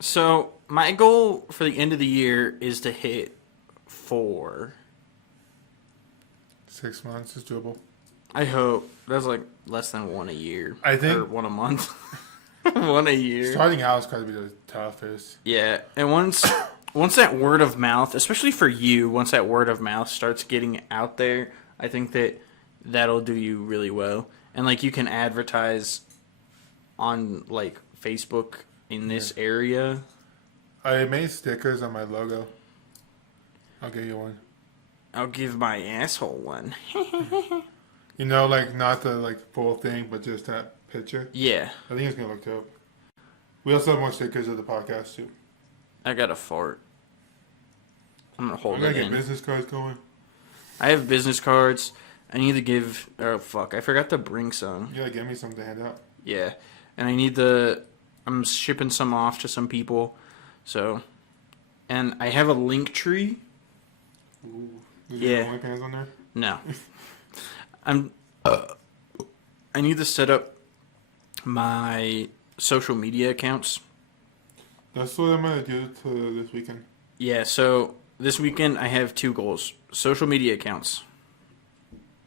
So my goal for the end of the year is to hit 4. 6 months is doable. I hope. That's like less than 1 a year. I think- Or 1 a month. 1 a year. Starting out is going to be the toughest. Yeah, and once that word of mouth, especially for you, once that word of mouth starts getting out there, I think that'll do you really well. And like you can advertise on like Facebook in this area. I made stickers on my logo. I'll get you one. I'll give my asshole one. You know, like not the like full thing, but just that picture. Yeah, I think it's gonna look dope. We also have more stickers of the podcast too. I got a fart. I'm gonna hold I'm gonna it get in. business cards going. I have business cards. I need to give. Oh fuck! I forgot to bring some. You gotta give me something to hand out. Yeah, and I'm shipping some off to some people, so, and I have a link tree. Ooh. Is Yeah. your OnlyFans on there? No, I need to set up my social media accounts. That's what I'm gonna do to this weekend. Yeah, so this weekend I have 2 goals: social media accounts,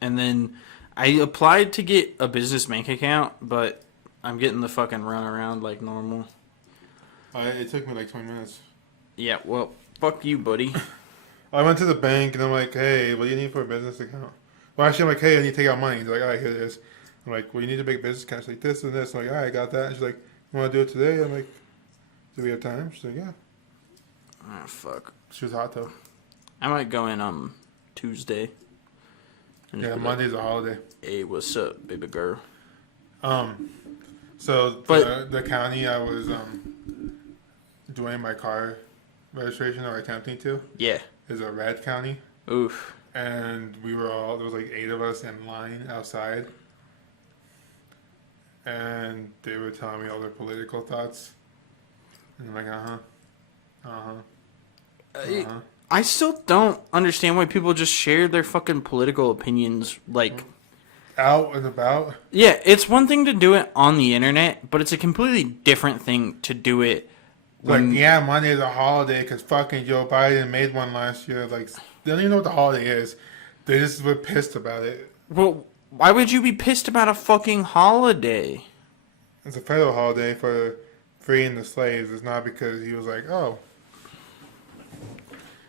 and then I applied to get a business bank account, but I'm getting the fucking runaround like normal. It took me like 20 minutes. Yeah, well, fuck you, buddy. I went to the bank and I'm like, hey, what do you need for a business account? Well, actually, I'm like, hey, I need to take out money. He's like, all right, here it is. I'm like, well, you need to make a business account. She's like, this and this. I'm like, all right, I got that. And she's like, you want to do it today? I'm like, do we have time? She's like, yeah. Oh, fuck. She was hot, though. I might go in Tuesday. And Yeah, just be Monday's a holiday. like, hey, what's up, baby girl? So But- the county I was doing my car registration or attempting to Yeah. is a red county. Oof. And there was like 8 of us in line outside. And they were telling me all their political thoughts. And I'm like, I still don't understand why people just share their fucking political opinions. Like, out and about. yeah, it's one thing to do it on the internet, but it's a completely different thing to do it when... Like, yeah, Monday's a holiday because fucking Joe Biden made one last year. Like, they don't even know what the holiday is. They just were pissed about it. Well, why would you be pissed about a fucking holiday? It's a federal holiday for freeing the slaves. It's not because he was like, oh.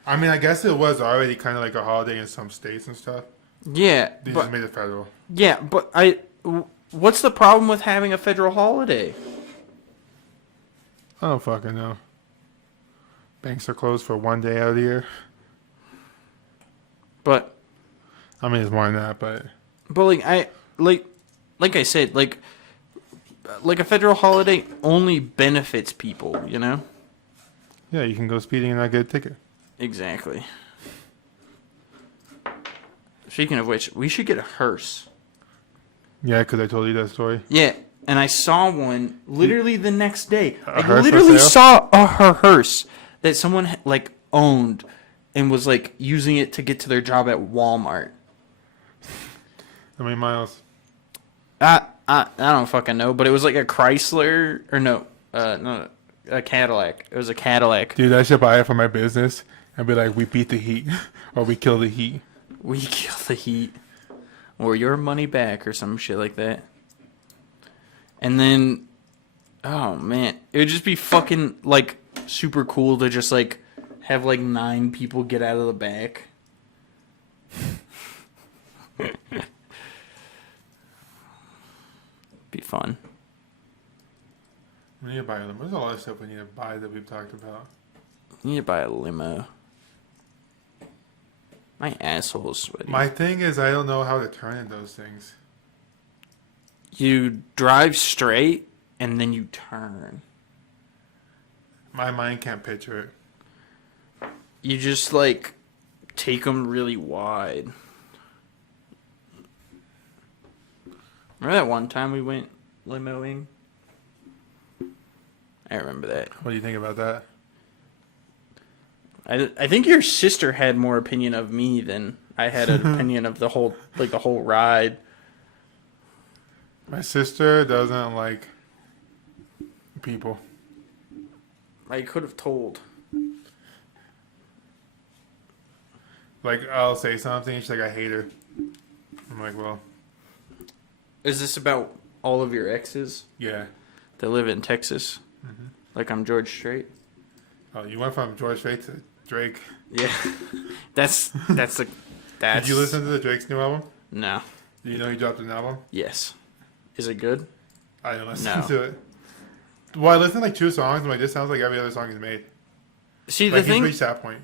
I mean, I guess it was already kind of like a holiday in some states and stuff. Yeah, They but just made it federal. yeah, but what's the problem with having a federal holiday? I don't fucking know. Banks are closed for one day out of the year. But I mean, it's more than that, but like I said, like a federal holiday only benefits people, you know? yeah, you can go speeding and not get a ticket. Exactly. Speaking of which, we should get a hearse. Yeah, because I told you that story. Yeah, and I saw one literally the next day. A I hearse for literally sale? saw a hearse that someone like owned and was like using it to get to their job at Walmart. How many miles? I don't fucking know, but it was like a Chrysler or no, a Cadillac. It was a Cadillac. Dude, I should buy it for my business and be like, we beat the heat or we kill the heat. We kill the heat, or your money back, or some shit like that. And then, oh man, it would just be fucking like super cool to just like have like 9 people get out of the back. Be fun. We need to buy them. There's a lot of stuff we need to buy that we've talked about. You need to buy a limo. My asshole is sweaty. My thing is, I don't know how to turn in those things. You drive straight and then you turn. My mind can't picture it. You just like take them really wide. Remember that one time we went limoing? I remember that. What do you think about that? I think your sister had more opinion of me than I had an opinion of the whole ride. My sister doesn't like people. I could have told. Like, I'll say something, she's like, I hate her. I'm like, well, Is this about all of your exes yeah. that live in Texas? Mm-hmm. Like I'm George Strait? Oh, you went from George Strait to Drake. Yeah. That's Did you listen to the Drake's new album? No. Do you know he dropped an album? Yes. Is it good? I didn't listen No. to it. Well, I listened to like 2 songs. I'm like, this sounds like every other song he's made. See, Like, the thing, he's reached that point.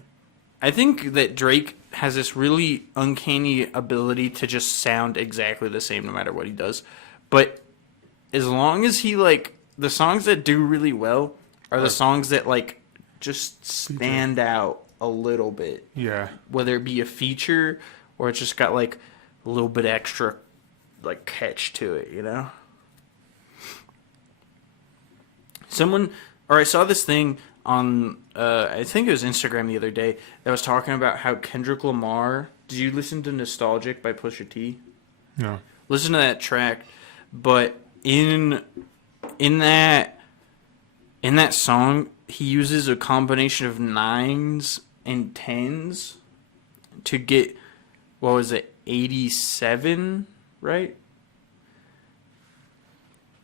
I think that Drake has this really uncanny ability to just sound exactly the same no matter what he does. But as long as he, like, the songs that do really well are the songs that, like, just stand out a little bit. Yeah. Whether it be a feature or it's just got, like, a little bit extra, like, catch to it, you know? I saw this thing on, I think it was Instagram the other day, that was talking about how Kendrick Lamar, did you listen to Nostalgic by Pusha T? No. Listen to that track, but in that song, he uses a combination of 9s and 10s to get, what was it, 87, right?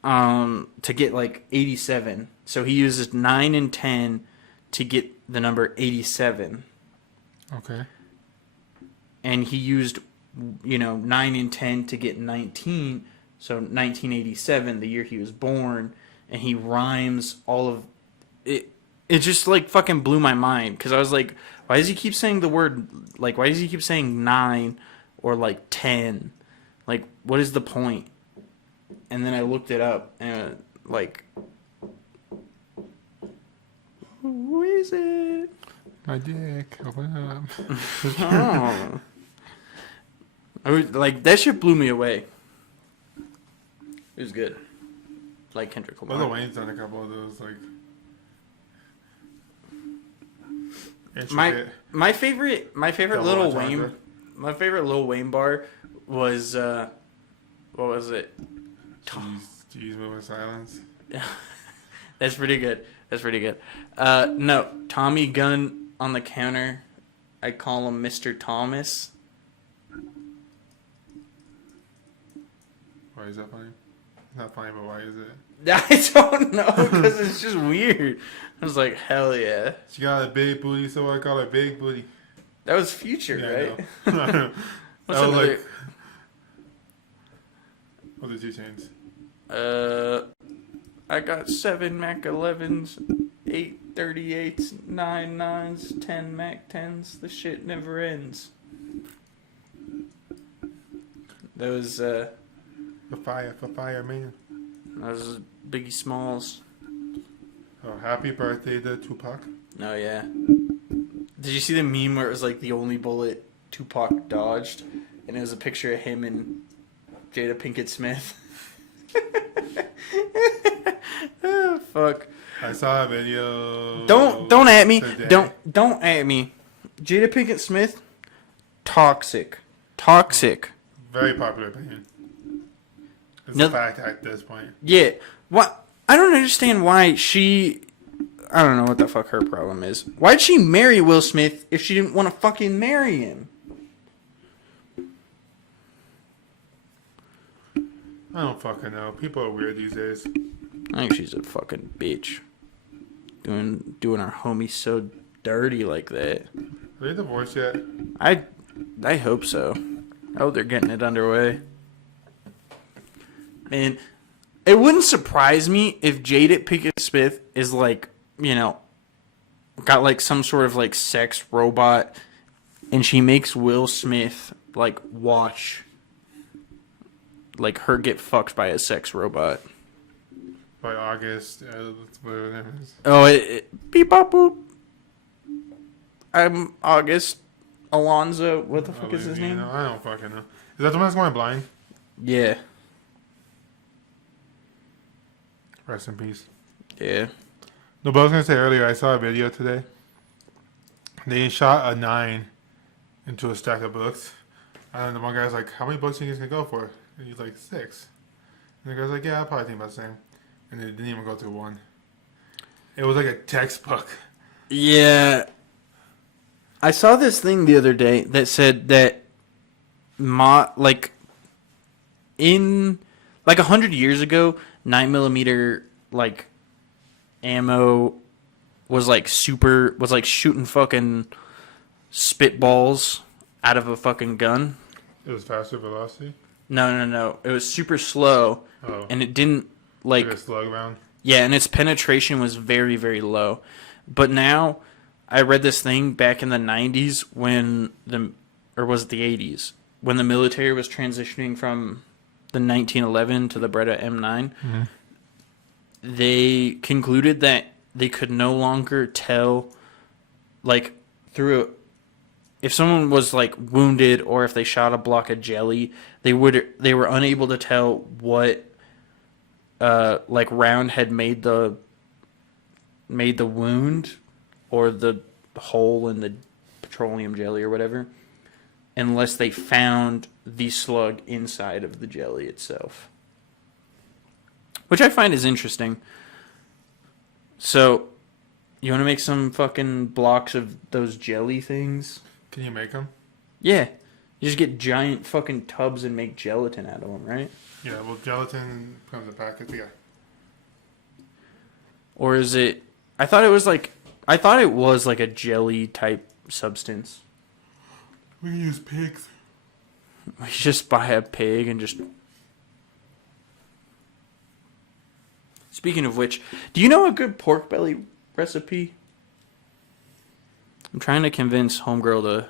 To get like 87. So he uses 9 and 10 to get the number 87. Okay. And he used, 9 and 10 to get 19. So 1987, the year he was born. And he rhymes all of it. It just like fucking blew my mind. Because I was like, why does he keep saying the word, like, why does he keep saying 9 or like 10? Like, what is the point? And then I looked it up and like, is it? My dick. Open up. Oh. Like, that shit blew me away. It was good. Like Kendrick Lamar. Lil Wayne's done a couple of those, like... My favorite Lil Wayne... My favorite Lil Wayne bar was, what was it? Jeez, moving silence. That's pretty good. No, Tommy Gun on the counter. I call him Mr. Thomas. Why is that funny? It's not funny, but why is it? I don't know, because it's just weird. I was like, hell yeah. She got a big booty, so I call her Big Booty. That was Future, right? I know. What's that was another... like... What did you change? I got 7 Mac 11s, 8 38s, 9 9s, 10 Mac 10s. The shit never ends. That was, For fire, man. That was Biggie Smalls. Oh, happy birthday to Tupac. Oh, yeah. Did you see the meme where it was like the only bullet Tupac dodged? And it was a picture of him and Jada Pinkett Smith. Oh, fuck. I saw a video. Don't at me. Today. Don't at me. Jada Pinkett Smith, toxic. Very popular opinion. It's No- a fact at this point. Yeah. What? I don't understand why she. I don't know what the fuck her problem is. Why'd she marry Will Smith if she didn't want to fucking marry him? I don't fucking know. People are weird these days. I think she's a fucking bitch. Doing our homie so dirty like that. Are they divorced yet? I hope so. I hope they're getting it underway. Man, it wouldn't surprise me if Jada Pinkett Smith is like, you know, got like some sort of like sex robot, and she makes Will Smith like watch like her get fucked by a sex robot. By August, that's what it is. Oh, beep bop boop. I'm August Alonso. What the fuck is his name? I don't fucking know. Is that the one that's going blind? Yeah. Rest in peace. Yeah. No, but I was gonna say earlier, I saw a video today. They shot a 9 into a stack of books, and the one guy's like, "How many books are you guys gonna go for?" And he's like, 6. And the guy's like, "Yeah, I probably think about the same." And they didn't even go through one. It was like a textbook. Yeah. I saw this thing the other day that said that in 100 years ago, 9mm like ammo was like shooting fucking spitballs out of a fucking gun. It was faster velocity. No. It was super slow, Oh, and it didn't like a slug round. Yeah, and its penetration was very, very low. But now, I read this thing back in the 90s or was it the 80s? When the military was transitioning from the 1911 to the Beretta M9, Mm-hmm. they concluded that they could no longer tell, like, if someone was, like, wounded or if they shot a block of jelly, they were unable to tell what round had made the wound or the hole in the petroleum jelly or whatever, unless they found the slug inside of the jelly itself, which I find is interesting. So, you want to make some fucking blocks of those jelly things? Can you make them? Yeah, you just get giant fucking tubs and make gelatin out of them, right? Yeah, well, gelatin comes in packets. Yeah. Or is it? I thought it was like a jelly type substance. We can use pigs. We just buy a pig and just. Speaking of which, do you know a good pork belly recipe? I'm trying to convince homegirl to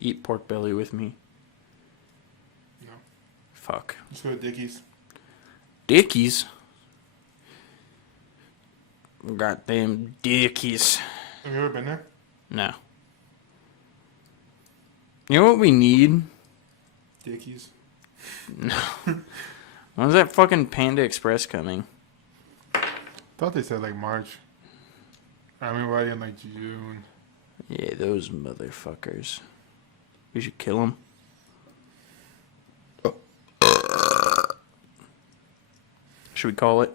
eat pork belly with me. No. Fuck. Let's go to Dickies. Dickies? Goddamn Dickies. Have you ever been there? No. You know what we need? Dickies. No. When's that fucking Panda Express coming? Thought they said like March. I mean, right in like June. Yeah, those motherfuckers. We should kill them. Should we call it?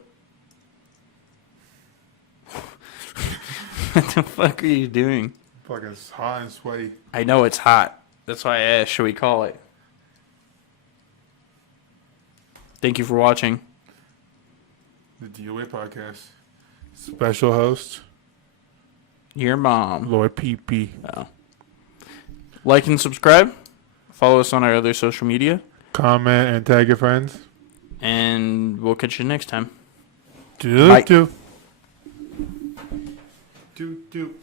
What the fuck are you doing? Fucking hot and sweaty. I know it's hot. That's why I asked, should we call it? Thank you for watching. The DOA podcast. Special host, Your mom. Lord PP. Oh. Like and subscribe. Follow us on our other social media. Comment and tag your friends. And we'll catch you next time. Do Bye. do. Do do.